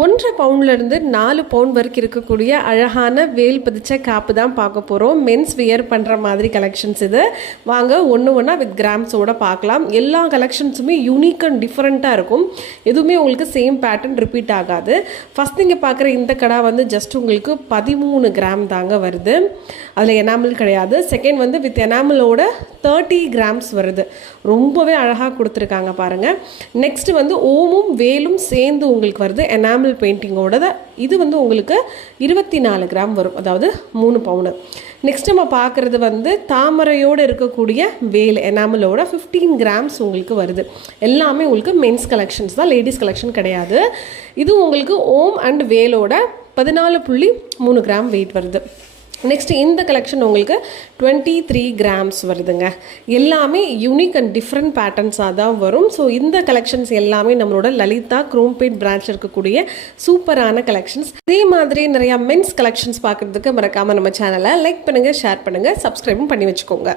1.5 பவுண்ட்லேருந்து 4 bound வரைக்கும் இருக்கக்கூடிய அழகான வேல் பதிச்ச காப்பு தான் பார்க்க போகிறோம். மென்ஸ் வியர் பண்ணுற மாதிரி கலெக்ஷன்ஸ் இது. வாங்க ஒன்று வித் கிராம்ஸோடு பார்க்கலாம். எல்லா கலெக்ஷன்ஸுமே யூனிக் அண்ட் டிஃப்ரெண்ட்டாக இருக்கும். எதுவுமே உங்களுக்கு சேம் பேட்டர்ன் ரிப்பீட் ஆகாது. ஃபஸ்ட் நீங்கள் பார்க்குற இந்த கடை வந்து ஜஸ்ட் உங்களுக்கு 13 கிராம் தாங்க வருது. அதில் எனாமல் கிடையாது. செகண்ட் வித் எனாமலோட 30 கிராம்ஸ் வருது. ரொம்பவே அழகாக கொடுத்துருக்காங்க பாருங்கள். நெக்ஸ்ட் ஓமும் வேலும் சேர்ந்து உங்களுக்கு வருது எனாமல் பெயிண்டிங்கோட. இது உங்களுக்கு 24 கிராம் வரும், அதாவது 3 பவுண்டு. நெக்ஸ்ட் நம்ம பார்க்குறது தாமரையோடு இருக்கக்கூடிய வேல் எனாமலோட 15 கிராம்ஸ் உங்களுக்கு வருது. எல்லாமே உங்களுக்கு மென்ஸ் கலெக்ஷன்ஸ் தான், லேடிஸ் கலெக்ஷன் கிடையாது. இது உங்களுக்கு ஓம் அண்ட் வேலோட 14.3 கிராம் வெயிட் வருது. நெக்ஸ்ட் இந்த கலெக்ஷன் உங்களுக்கு 23 கிராம்ஸ் வருதுங்க. எல்லாமே யூனிக் அண்ட் டிஃப்ரெண்ட் பேட்டர்ன்ஸாக தான் வரும். ஸோ இந்த கலெக்ஷன்ஸ் எல்லாமே நம்மளோட லலிதா குரோம்பேட் பிரான்ச்சில் இருக்கக்கூடிய சூப்பரான கலெக்ஷன்ஸ். இதே மாதிரி நிறையா மென்ஸ் கலெக்ஷன்ஸ் பார்க்குறதுக்கு மறக்காமல் நம்ம சேனலை லைக் பண்ணுங்கள், ஷேர் பண்ணுங்கள், சப்ஸ்கிரைபும் பண்ணி வச்சுக்கோங்க.